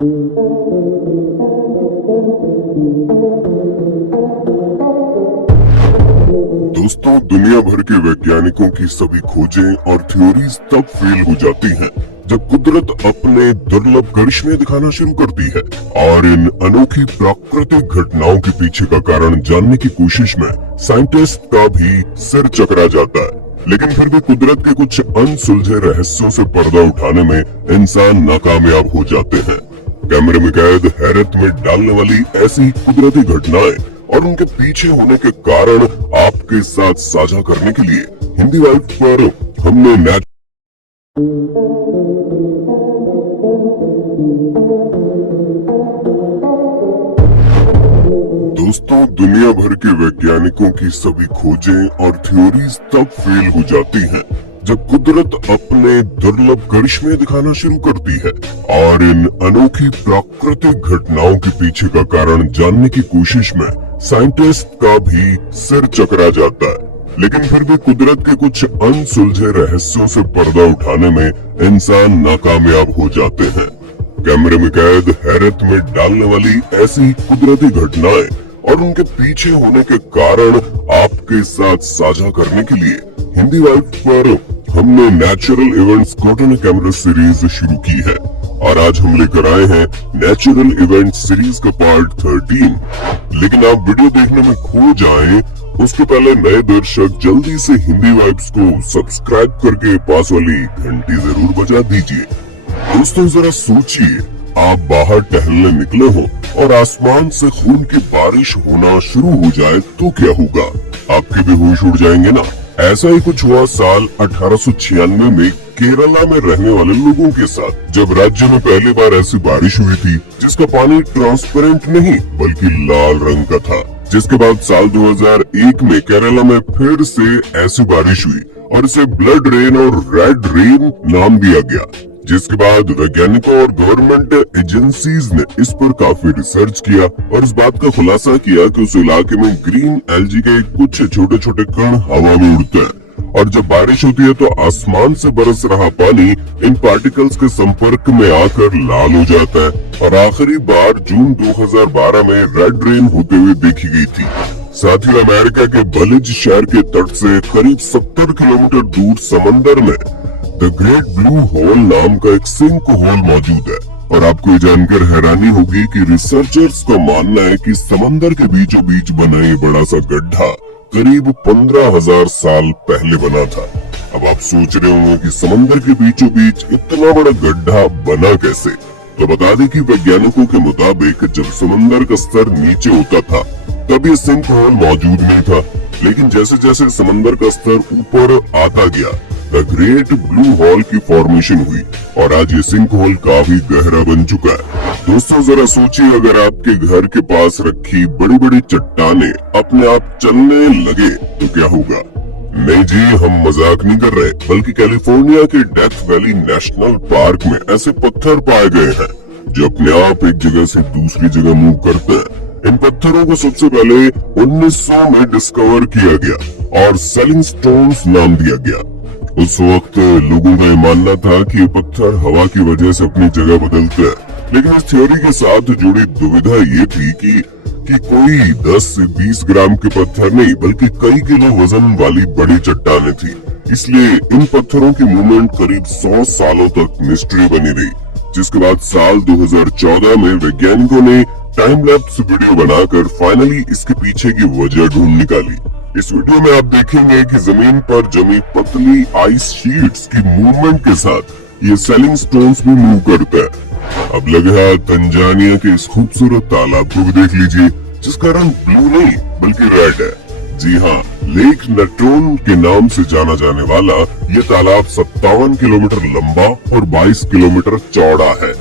दोस्तों, दुनिया भर के वैज्ञानिकों की सभी खोजें और थ्योरीज तब फेल हो जाती हैं जब कुदरत अपने दुर्लभ करिश्मे दिखाना शुरू करती है और इन अनोखी प्राकृतिक घटनाओं के पीछे का कारण जानने की कोशिश में साइंटिस्ट का भी सिर चकरा जाता है। लेकिन फिर भी कुदरत के कुछ अनसुलझे रहस्यों से पर्दा उठाने में इंसान नाकामयाब हो जाते हैं। कैमरे में कैद हैरत में डालने वाली ऐसी कुदरती घटनाएं और उनके पीछे होने के कारण आपके साथ साझा करने के लिए हिंदी वाइब पर हमने दोस्तों, दुनिया भर के वैज्ञानिकों की सभी खोजें और थ्योरीज तब फेल हो जाती हैं जब कुदरत अपने दुर्लभ करिश्मे दिखाना शुरू करती है और इन अनोखी प्राकृतिक घटनाओं के पीछे का कारण जानने की कोशिश में साइंटिस्ट का भी सिर चकरा जाता है। लेकिन फिर भी कुदरत के कुछ अनसुलझे रहस्यों से पर्दा उठाने में इंसान नाकामयाब हो जाते हैं। कैमरे में कैद हैरत में डालने वाली ऐसी कुदरती घटनाएं और उनके पीछे होने के कारण आपके साथ साझा करने के लिए हिंदी वाइब पर हमने natural events got on camera series शुरू की है और आज हम लेकर आए हैं नेचुरल इवेंट सीरीज का पार्ट 13। लेकिन आप वीडियो देखने में खो जाएं उसके पहले नए दर्शक जल्दी से हिंदी वाइब्स को सब्सक्राइब करके पास वाली घंटी जरूर बजा दीजिए। दोस्तों, जरा सोचिए, आप बाहर टहलने निकले हो और आसमान से खून की बारिश होना शुरू हो जाए तो क्या होगा? आपके भी होश उड़ जाएंगे ना। ऐसा ही कुछ हुआ साल 1896 में केरला में रहने वाले लोगों के साथ, जब राज्य में पहली बार ऐसी बारिश हुई थी जिसका पानी ट्रांसपेरेंट नहीं बल्कि लाल रंग का था। जिसके बाद साल 2001 में केरला में फिर से ऐसी बारिश हुई और इसे ब्लड रेन और रेड रेन नाम दिया गया। जिसके बाद वैज्ञानिकों और गवर्नमेंट एजेंसीज ने इस पर काफी रिसर्च किया और इस बात का खुलासा किया कि उस इलाके में ग्रीन एल्गी के कुछ छोटे छोटे कण हवा में उड़ते हैं और जब बारिश होती है तो आसमान से बरस रहा पानी इन पार्टिकल्स के संपर्क में आकर लाल हो जाता है और आखिरी बार जून 2012 में रेड रेन होते हुए देखी गई थी। साथ ही अमेरिका के बलिज शहर के तट से करीब 70 किलोमीटर दूर समंदर में द ग्रेट ब्लू होल नाम का एक सिंक होल मौजूद है और आपको ये जानकर हैरानी होगी कि रिसर्चर्स का मानना है कि समंदर के बीचों बीच बना ये बड़ा सा गड्ढा करीब 15,000 साल पहले बना था। अब आप सोच रहे होंगे कि समंदर के बीचों बीच इतना बड़ा गड्ढा बना कैसे? तो बता दें कि वैज्ञानिकों के मुताबिक जब समंदर का स्तर नीचे होता था तब ये सिंक होल मौजूद नहीं था, लेकिन जैसे जैसे समंदर का स्तर ऊपर आता गया द ग्रेट ब्लू होल की फॉर्मेशन हुई और आज ये सिंक होल काफी गहरा बन चुका है। दोस्तों, जरा सोचिए, अगर आपके घर के पास रखी बड़ी बड़ी चट्टानें अपने आप चलने लगे तो क्या होगा? नहीं जी, हम मजाक नहीं कर रहे, बल्कि कैलिफोर्निया के डेथ वैली नेशनल पार्क में ऐसे पत्थर पाए गए हैं जो अपने आप एक जगह से दूसरी जगह मूव करते हैं। इन पत्थरों को सबसे पहले 1900 में डिस्कवर किया गया और सेलिंग स्टोन्स नाम दिया गया। उस वक्त लोगों का ये मानना था कि ये पत्थर हवा की वजह से अपनी जगह बदलते हैं, लेकिन इस थ्योरी के साथ जुड़ी दुविधा ये थी कि कोई 10 से 20 ग्राम के पत्थर नहीं बल्कि कई किलो वजन वाली बड़ी चट्टानें थी। इसलिए इन पत्थरों की मूवमेंट करीब 100 सालों तक मिस्ट्री बनी रही। जिसके बाद साल 2014 में वैज्ञानिकों ने टाइम लैप्स वीडियो बनाकर फाइनली इसके पीछे की वजह ढूंढ निकाली। इस वीडियो में आप देखेंगे कि जमीन पर जमी पतली आइस शीट्स की मूवमेंट के साथ ये सेलिंग स्टोन्स भी मूव करता है। अब लगा तंजानिया के इस खूबसूरत तालाब को भी देख लीजिए जिसका रंग ब्लू नहीं बल्कि रेड है। जी हाँ, लेक नट्रोन के नाम से जाना जाने वाला ये तालाब 57 किलोमीटर लंबा और 22 किलोमीटर चौड़ा है।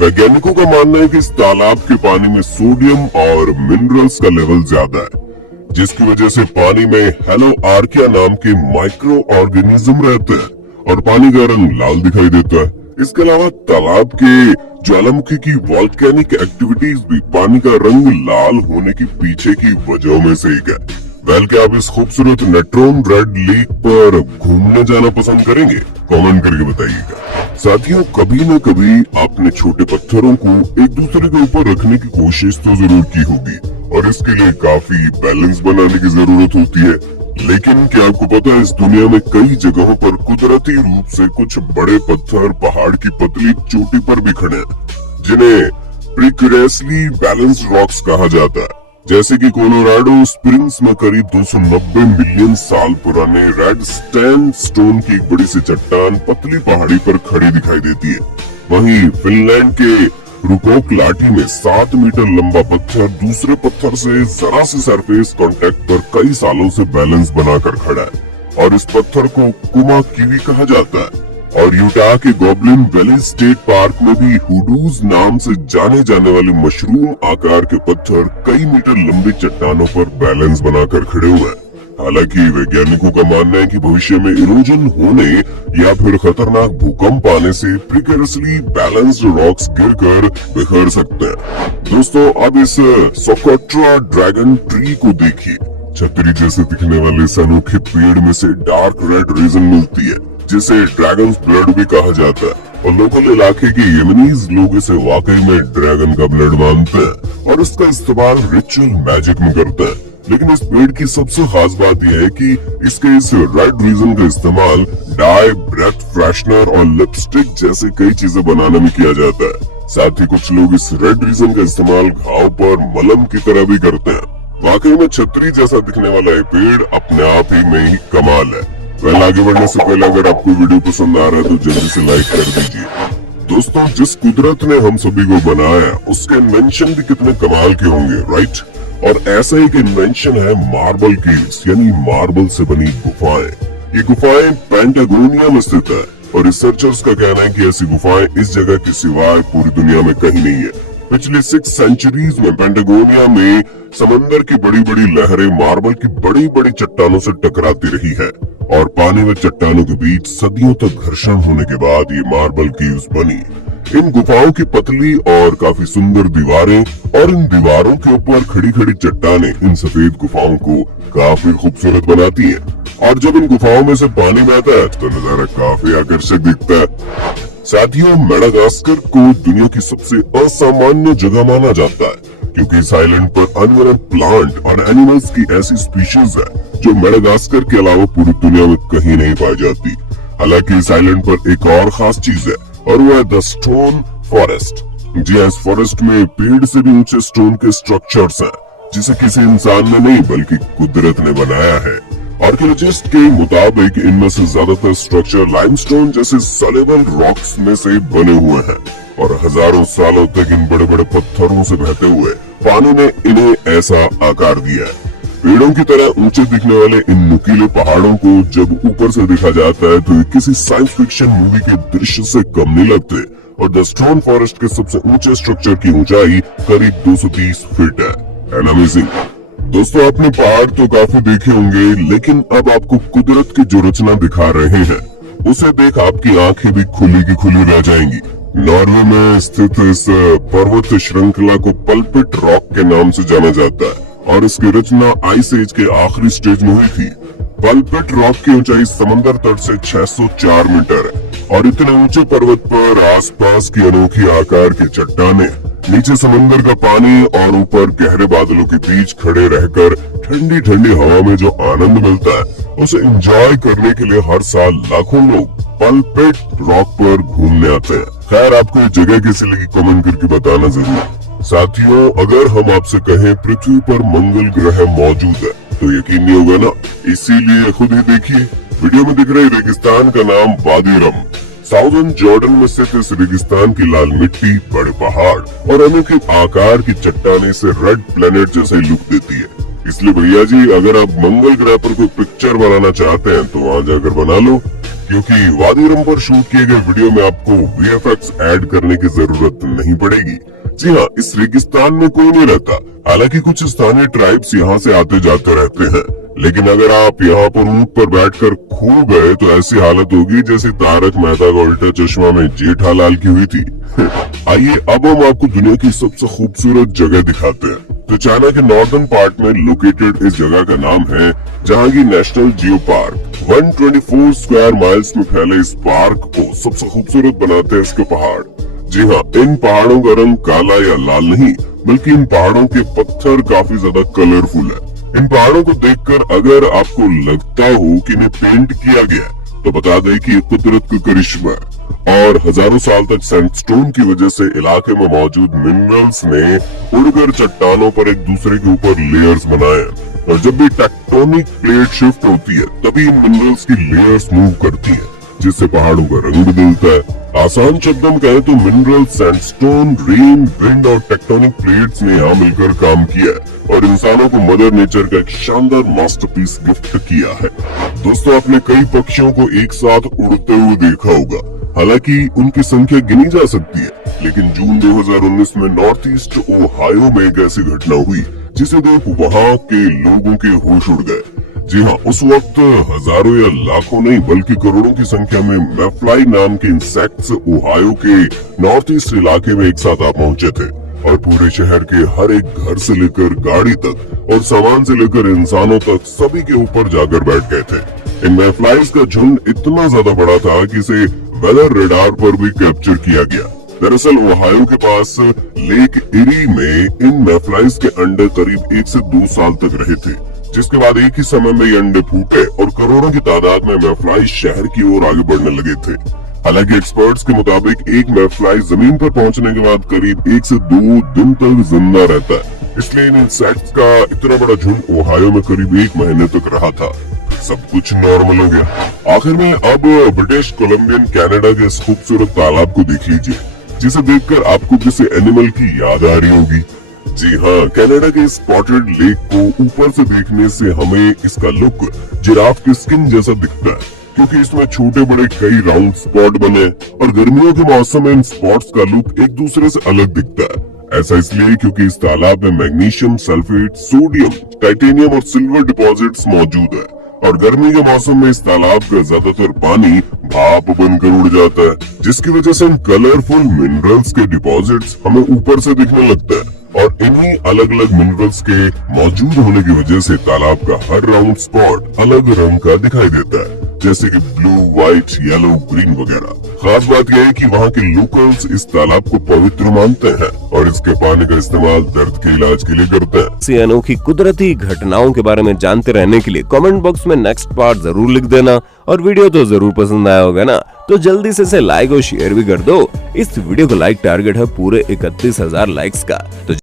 वैज्ञानिकों का मानना है कि इस तालाब के पानी में सोडियम और मिनरल्स का लेवल ज्यादा है, जिसकी वजह से पानी में हेलो आर्किया नाम के माइक्रो ऑर्गेनिज्म रहते हैं और पानी का रंग लाल दिखाई देता है। इसके अलावा तालाब के ज्वालामुखी की वॉल्केनिक एक्टिविटीज भी पानी का रंग लाल होने की पीछे की वजहों में से एक है। वेल, क्या आप इस खूबसूरत नेट्रॉन रेड लेक पर घूमने जाना पसंद करेंगे? कमेंट करके बताइएगा। साथियों, कभी न कभी आपने छोटे पत्थरों को एक दूसरे के ऊपर रखने की कोशिश तो जरूर की होगी और इसके लिए काफी बैलेंस बनाने की जरूरत होती है। लेकिन क्या आपको पता है, इस दुनिया में कई जगहों पर कुदरती रूप से कुछ बड़े पत्थर पहाड़ की पतली चोटी पर भी खड़े हैं, जिन्हें प्रिकरेसली बैलेंस्ड रॉक्स कहा जाता है। जैसे कि कोलोराडो स्प्रिंग्स में करीब 290 मिलियन साल पुराने रेड सैंडस्टोन की एक बड़ी सी चट्टान पतली पहाड़ी पर खड़ी दिखाई देती है। वहीं फिनलैंड के रुकोक लाठी में 7 मीटर लंबा पत्थर दूसरे पत्थर से जरा से सरफेस कांटेक्ट पर कई सालों से बैलेंस बनाकर खड़ा है और इस पत्थर को कुमा कीवी कहा जाता है। और यूटा के गॉबलिन वैली स्टेट पार्क में भी हुडूज नाम से जाने जाने वाले मशरूम आकार के पत्थर कई मीटर लंबी चट्टानों पर बैलेंस बनाकर खड़े हुए हैं। हालांकि वैज्ञानिकों का मानना है कि भविष्य में इरोजन होने या फिर खतरनाक भूकंप आने से प्रिकरेसली बैलेंस्ड रॉक्स गिरकर बिखर सकते हैं। दोस्तों, अब इस सोकोट्रा ड्रैगन ट्री को देखिए। छतरी जैसे दिखने वाले इस अनोखे पेड़ में से डार्क रेड रेजिन मिलती है, जिसे ड्रैगन ब्लड भी कहा जाता है और लोकल इलाके के यमनीज लोग इसे वाकई में ड्रैगन का ब्लड मानते हैं और इसका इस्तेमाल रिचुअल मैजिक में करते हैं। लेकिन इस पेड़ की सबसे खास बात यह है कि इसके इस रेड रेजिन का इस्तेमाल डाई, ब्रेथ फ्रेशनर और लिपस्टिक जैसे कई चीजें बनाने में किया जाता है। साथ ही कुछ लोग इस रेड रेजिन का इस्तेमाल घाव पर मलहम की तरह भी करते हैं। वाकई में छतरी जैसा दिखने वाला ये पेड़ अपने आप ही में ही कमाल है। वेल, आगे बढ़ने से पहले अगर आपको वीडियो पसंद आ रहा है तो जल्दी से लाइक कर दीजिए। दोस्तों, जिस कुदरत ने हम सभी को बनाया उसके इन्वेंशन भी कितने कमाल के होंगे, राइट? और ऐसा ही इन्वेंशन है मार्बल केव्स, यानी मार्बल से बनी गुफाएं। ये गुफाएं पेंटागोनिया में स्थित है और रिसर्चर्स का कहना है कि ऐसी गुफाएं इस जगह के सिवाय पूरी दुनिया में कहीं नहीं है। पिछले 6 सेंचुरीज में पेंटागोनिया में समंदर की बड़ी बड़ी लहरें मार्बल की बड़ी बड़ी चट्टानों से टकराती रही है और पानी व चट्टानों के बीच सदियों तक घर्षण होने के बाद ये मार्बल केव्स बनी। इन गुफाओं की पतली और काफी सुंदर दीवारें और इन दीवारों के ऊपर खड़ी खड़ी चट्टानें इन सफेद गुफाओं को काफी खूबसूरत बनाती हैं। और जब इन गुफाओं में से पानी बहता है तो नजारा काफी आकर्षक दिखता है। साथियों, मेडागास्कर को दुनिया की सबसे असामान्य जगह माना जाता है क्योंकि इस आइलैंड पर अनगिनत प्लांट और एनिमल्स की ऐसी स्पीशीज है जो मेडागास्कर के अलावा पूरी दुनिया में कहीं नहीं पाई जाती। हालांकि इस आइलैंड पर एक और खास चीज है और वो है द स्टोन फॉरेस्ट। जी, इस फॉरेस्ट में पेड़ से भी ऊंचे स्टोन के स्ट्रक्चर्स हैं जिसे किसी इंसान ने नहीं बल्कि कुदरत ने बनाया है। आर्कियोलॉजिस्ट के मुताबिक इनमें से ज्यादातर स्ट्रक्चर लाइमस्टोन जैसे सॉल्युबल रॉक्स में से बने हुए हैं और हजारों सालों तक इन बड़े बड़े पत्थरों से बहते हुए पानी ने इन्हें ऐसा आकार दिया है। पेड़ों की तरह ऊंचे दिखने वाले इन नुकीले पहाड़ों को जब ऊपर से देखा जाता है तो ये किसी साइंस फिक्शन मूवी के दृश्य से कम नहीं लगते और द स्टोन फॉरेस्ट के सबसे ऊंचे स्ट्रक्चर की ऊंचाई करीब 230 फीट है। And amazing. दोस्तों, आपने पहाड़ तो काफी देखे होंगे, लेकिन अब आपको कुदरत की जो रचना दिखा रहे हैं उसे देख आपकी आंखें भी खुली की खुली रह जाएंगी। नॉर्वे में स्थित इस पर्वत श्रृंखला को पल्पिट रॉक के नाम से जाना जाता है और इसकी रचना आइस एज के आखिरी स्टेज में हुई थी। पल्पिट रॉक की ऊंचाई समंदर तट से 604 मीटर है और इतने ऊंचे पर्वत पर आसपास की अनोखी आकार की चट्टानें, नीचे समंदर का पानी और ऊपर गहरे बादलों के बीच खड़े रहकर ठंडी ठंडी हवा में जो आनंद मिलता है उसे एंजॉय करने के लिए हर साल लाखों लोग पल्पिट रॉक पर घूमने आते हैं। खैर, आपको ये जगह कैसी लगी कमेंट करके बताना जरूर। साथियों, अगर हम आपसे कहें पृथ्वी पर मंगल ग्रह मौजूद है तो यकीन नहीं होगा ना, इसीलिए खुद ही देखिए। वीडियो में दिख रहे रेगिस्तान का नाम वादी रम। साउदर्न जॉर्डन में स्थित इस रेगिस्तान की लाल मिट्टी, बड़े पहाड़ और अनोखे आकार की चट्टानें से रेड प्लेनेट जैसे लुक देती है। इसलिए भैया जी, अगर आप मंगल ग्रह पर कोई पिक्चर बनाना चाहते हैं तो वहाँ जाकर बना लो, क्योंकि वादी रम पर शूट किए गए वीडियो में आपको VFX ऐड करने की जरूरत नहीं पड़ेगी। जी हाँ, इस रेगिस्तान में कोई नहीं रहता। हालांकि कुछ स्थानीय ट्राइब्स यहाँ से आते जाते रहते हैं, लेकिन अगर आप यहाँ पर ऊंट पर बैठकर खो गए तो ऐसी हालत होगी जैसे तारक मेहता का उल्टा चश्मा में जेठालाल की हुई थी। आइए अब हम आपको दुनिया की सबसे खूबसूरत जगह दिखाते हैं। तो चाइना के नॉर्दर्न पार्ट में लोकेटेड इस जगह का नाम है Jahangir national geo park. 124 square miles में फैले इस पार्क को सबसे खूबसूरत बनाते हैं इसके पहाड़। जी हाँ, इन पहाड़ों का रंग काला या लाल नहीं, बल्कि इन पहाड़ों के पत्थर काफी ज्यादा कलरफुल है। इन पहाड़ों को देखकर अगर आपको लगता हो कि इन्हें पेंट किया गया तो बता दें कि ये कुदरत का करिश्मा है और हजारों साल तक सैंडस्टोन की वजह से इलाके में मौजूद मिनरल्स ने उड़कर चट्टानों पर एक दूसरे के ऊपर लेयर्स बनाए हैं। और जब भी टेक्टोनिक प्लेट शिफ्ट होती है तभी इन मिनरल्स की लेयर्स मूव करती हैं, जिससे पहाड़ों का रंग बदलता है। आसान शब्दों में कहें तो मिनरल, सैंडस्टोन, रेन, विंड और टेक्टोनिक प्लेट्स ने यहाँ मिलकर काम किया है और इंसानों को मदर नेचर का एक शानदार मास्टरपीस गिफ्ट किया है। दोस्तों, आपने कई पक्षियों को एक साथ उड़ते हुए देखा होगा। हालांकि उनकी संख्या गिनी जा सकती है, लेकिन जून 2019 में नॉर्थ ईस्ट ओहायो में एक ऐसी घटना हुई जिसे देख वहाँ के लोगों के होश उड़ गए। जी हाँ, उस वक्त हजारों या लाखों नहीं बल्कि करोड़ों की संख्या में मैफ्लाई नाम के इंसेक्ट्स ओहायो के नॉर्थ ईस्ट इलाके में एक साथ आ पहुंचे थे और पूरे शहर के हर एक घर से लेकर गाड़ी तक और सामान से लेकर इंसानों तक सभी के ऊपर जाकर बैठ गए थे। इन मैफ्लाइज का झुंड इतना ज्यादा बड़ा था कि इसे वेदर रडार पर भी कैप्चर किया गया। दरअसल ओहायो के पास लेक इरी में इन मैफ्लाइज के अंडे करीब 1 से 2 साल तक रहे थे, जिसके बाद एक ही समय में ये अंडे फूटे और करोड़ों की तादाद में मैफ्लाई शहर की ओर आगे बढ़ने लगे थे। हालांकि एक्सपर्ट्स के मुताबिक एक मैफ्लाई जमीन पर पहुंचने के बाद करीब 1 से 2 दिन तक जिंदा रहता है, इसलिए इन इंसेक्ट्स का इतना बड़ा झुंड ओहायो में करीब 1 महीने तक रहा था। सब कुछ नॉर्मल हो गया। आखिर में अब ब्रिटिश कोलंबियन कनाडा के इस खूबसूरत तालाब को देख लीजिए, जिसे देखकर आपको किसी एनिमल की याद आ रही होगी। जी हाँ, कनाडा के स्पॉटेड लेक को ऊपर से देखने से हमें इसका लुक जिराफ की स्किन जैसा दिखता है, क्योंकि इसमें छोटे बड़े कई राउंड स्पॉट बने और गर्मियों के मौसम में इन स्पॉट्स का लुक एक दूसरे से अलग दिखता है। ऐसा इसलिए क्योंकि इस तालाब में मैग्नीशियम सल्फेट, सोडियम, टाइटेनियम और सिल्वर डिपॉजिट्स मौजूद है और गर्मी के मौसम में इस तालाब का ज्यादातर पानी भाप बनकर उड़ जाता है, जिसकी वजह से इन कलरफुल मिनरल्स के डिपॉजिट्स हमें ऊपर से दिखने लगता है और इन्हीं अलग अलग मिनरल्स के मौजूद होने की वजह से तालाब का हर राउंड स्पॉट अलग रंग का दिखाई देता है, जैसे कि ब्लू, व्हाइट, येलो, ग्रीन वगैरह। खास बात यह है कि वहाँ के लोकल्स इस तालाब को पवित्र मानते हैं और इसके पानी का इस्तेमाल दर्द के इलाज के लिए करते हैं। ऐसी अनोखी कुदरती घटनाओं के बारे में जानते रहने के लिए कमेंट बॉक्स में नेक्स्ट पार्ट जरूर लिख देना और वीडियो तो जरूर पसंद आया होगा ना, तो जल्दी से इसे लाइक और शेयर भी कर दो। इस वीडियो का लाइक टारगेट है पूरे 31,000 लाइक्स का। तो